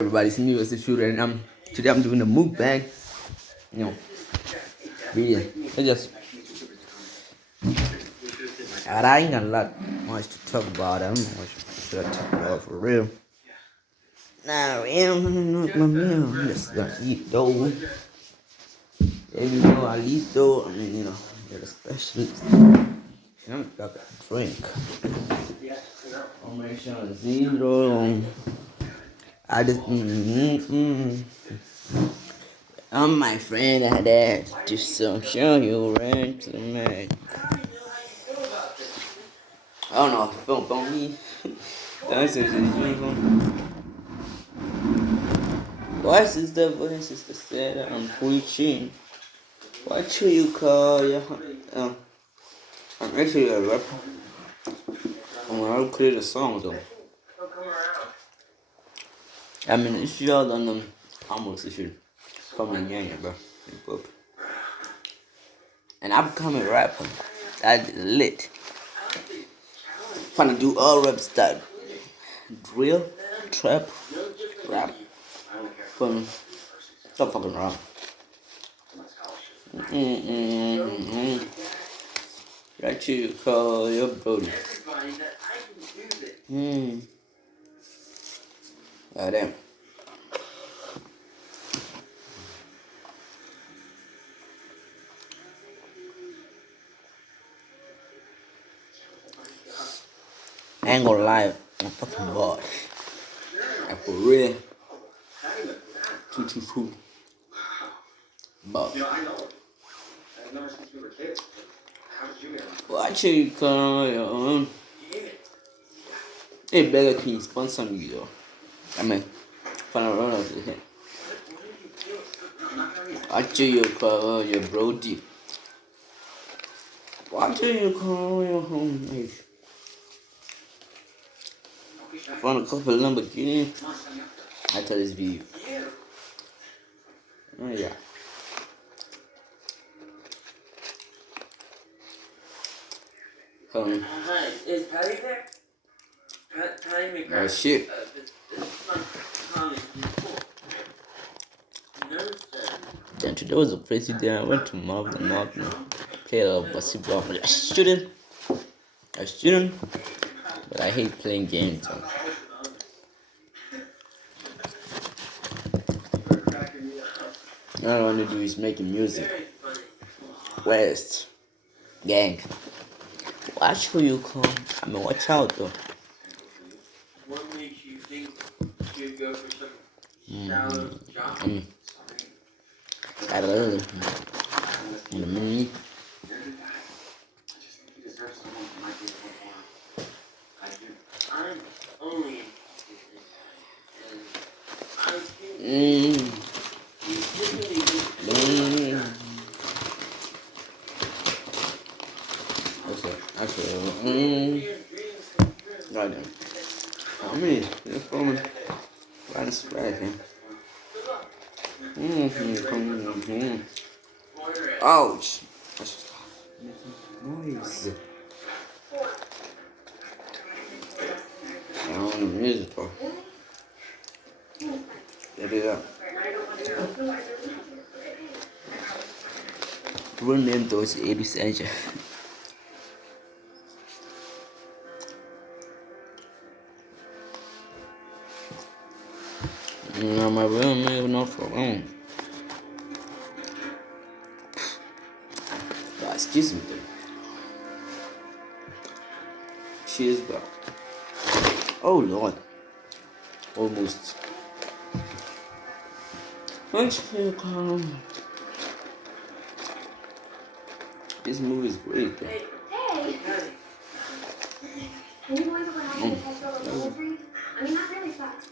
Everybody's new as a shooter, and today I'm doing a mukbang, you know, video. I just I ain't got a lot much to talk about. I don't know what should I talk about for real. Now I'm not my meal. I'm just gonna eat though. And you know I eat though. I mean you're a specialist. And I'm got a drink. I'm make sure zero. I just I'm my friend at that. Just so show you right to the man. I don't know if you felt on me. That's just usual. What is the voice is the set I'm preaching? What should you call your I'm actually a rapper. I'll create a song though. I mean if y'all don't know almost you should come in here, bro. And I'm becoming a rapper. That's lit. Trying to do all rap style. Drill, trap, rap. Stop fucking around. What you call your booty? Oh, damn. I ain't gonna lie, I'm fucking bored. Like for real. Too. But what you call your own? Hey, better can you sponsor me though? I mean, find run of the head. What you call your brody? What do you call your home? Found a couple of Lamborghini. I tell this video. Oh yeah. Is Patty there? Patty McGrath. Oh shit. Then today was a president. I went to Marvin Mountain, played a basketball. A student, but I hate playing games. So. All I want to do is making music. West, gang. Watch who you call. I mean, watch out though. What makes you think you'd go for some shallow job? I don't know. I'm only Right then. I mean, you're from right spread him. Ouch! That's noise. I don't know music though. Get it up. Real name though is 80 Cent. No, my real name not for long. Excuse me though. Cheers, bro. Oh lord. Almost. This movie is great, bro. Hey. Can you believe what happened to Tesco with poultry? I mean, not really fast.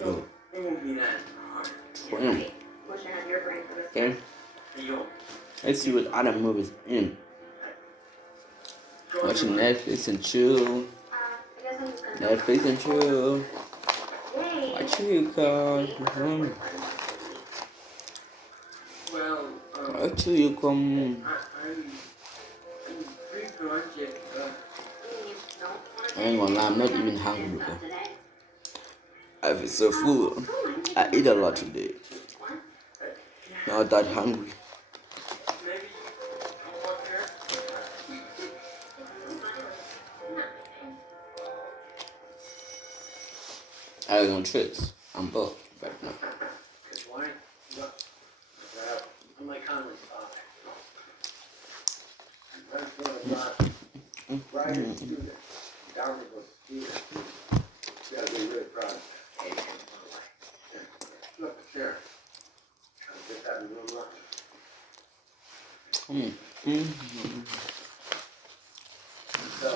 Yo. It won't be that hard. Damn. Wish I had your brain for this. Okay. Hey, yo. Let's see what other movies in. Watching Netflix and chill. I guess I'm just gonna Netflix and chill. Yay. What you call? Well, What you come? I'm free project. I ain't gonna lie, I'm not even hungry, bro. I life is so full. I eat a lot today. Not that hungry. Maybe you don't want her. I don't tricks. I'm both right now. Good morning. Look, I'm like Conley's father. I'm feeling a lot. Brighter student. Doubtful student. You gotta be really proud of that. Hey, look, the chair. Trying to get that in real lunch. So,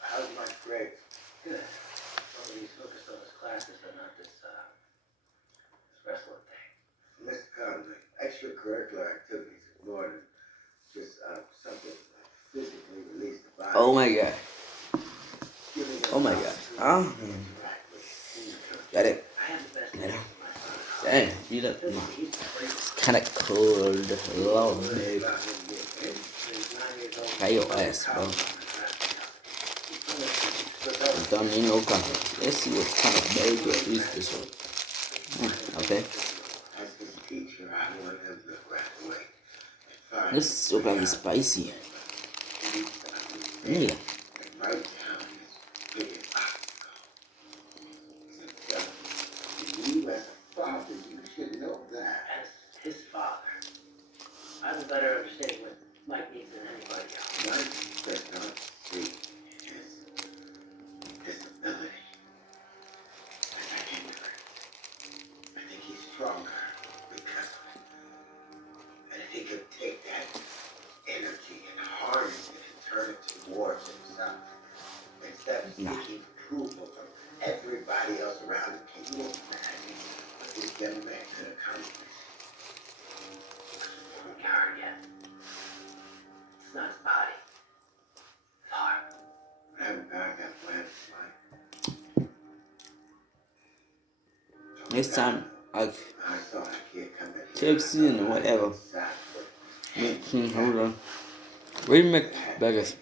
how's my grades? Good. Well, he's focused on his classes and not this wrestling thing. Mr. Conley, extracurricular activities is more than just something physically release the body. Oh my god. Oh my god. Oh. Got it. Damn, you look kind of cold. Love, babe. Try your ass, bro. Don't need no coffee. Let's see what kind of burger is this one. Okay. This is so kind of spicy. Yeah. His father. I have a better understanding what Mike needs than anybody else. Mike does not see his disability as an hindrance. I think he's stronger because of it. And if he could take that energy and harness it and turn it towards himself instead of seeking approval from everybody else around him, can you imagine what this young man could accomplish? Yet. It's not his body. It's hard. I haven't got that plan, Mike. Next time, I'll KFC and whatever. Hold on. Wait a minute, beggars.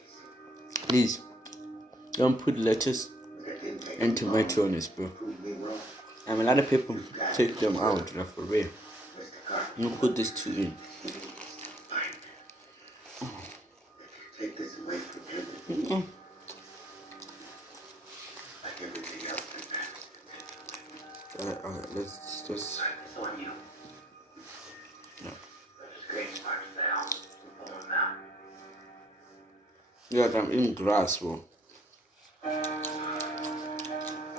Please, don't put lettuce and tomato on this, bro. And a lot of people take them out, for real. You put this two in. Take this away from him. Like everything else in that. Okay, let's just. It's on you. No. That's great smart fail. Pull him out. Yeah, I'm in grass, bro.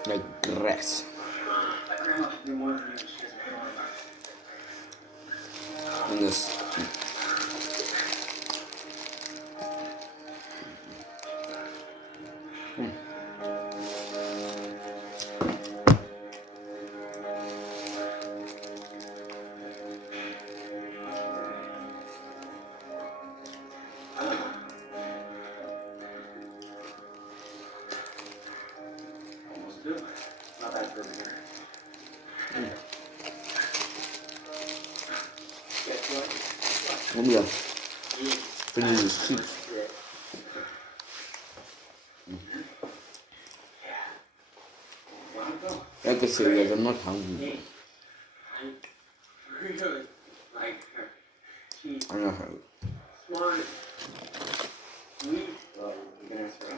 Like grass. My grandma should be more than you. She doesn't know. And this. Not bad for a minute. Guess what? Let me finish this soup. Like I said, guys, I'm not hungry. I really like her. She's I'm not hungry. Smart. Sweet. Well, you can ask her.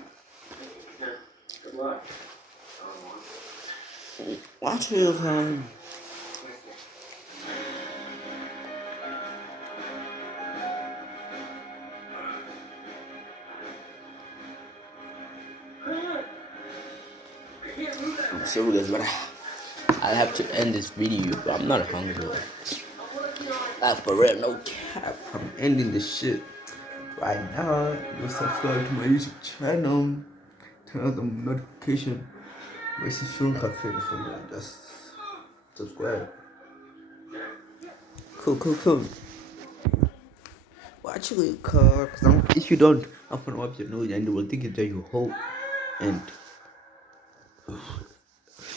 Yeah. Good luck. Watch your time. I'm sorry guys, but I have to end this video. But I'm not hungry. Like for real, no cap. I'm ending this shit right now. Go subscribe to my YouTube channel. Turn on the notification. Mas esse filme tá feio, just subscribe. Cool. Well, actually, cause if you don't, I'm gonna wipe your nose and they will think that you're a hoe. And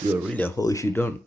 you're really a hoe if you don't.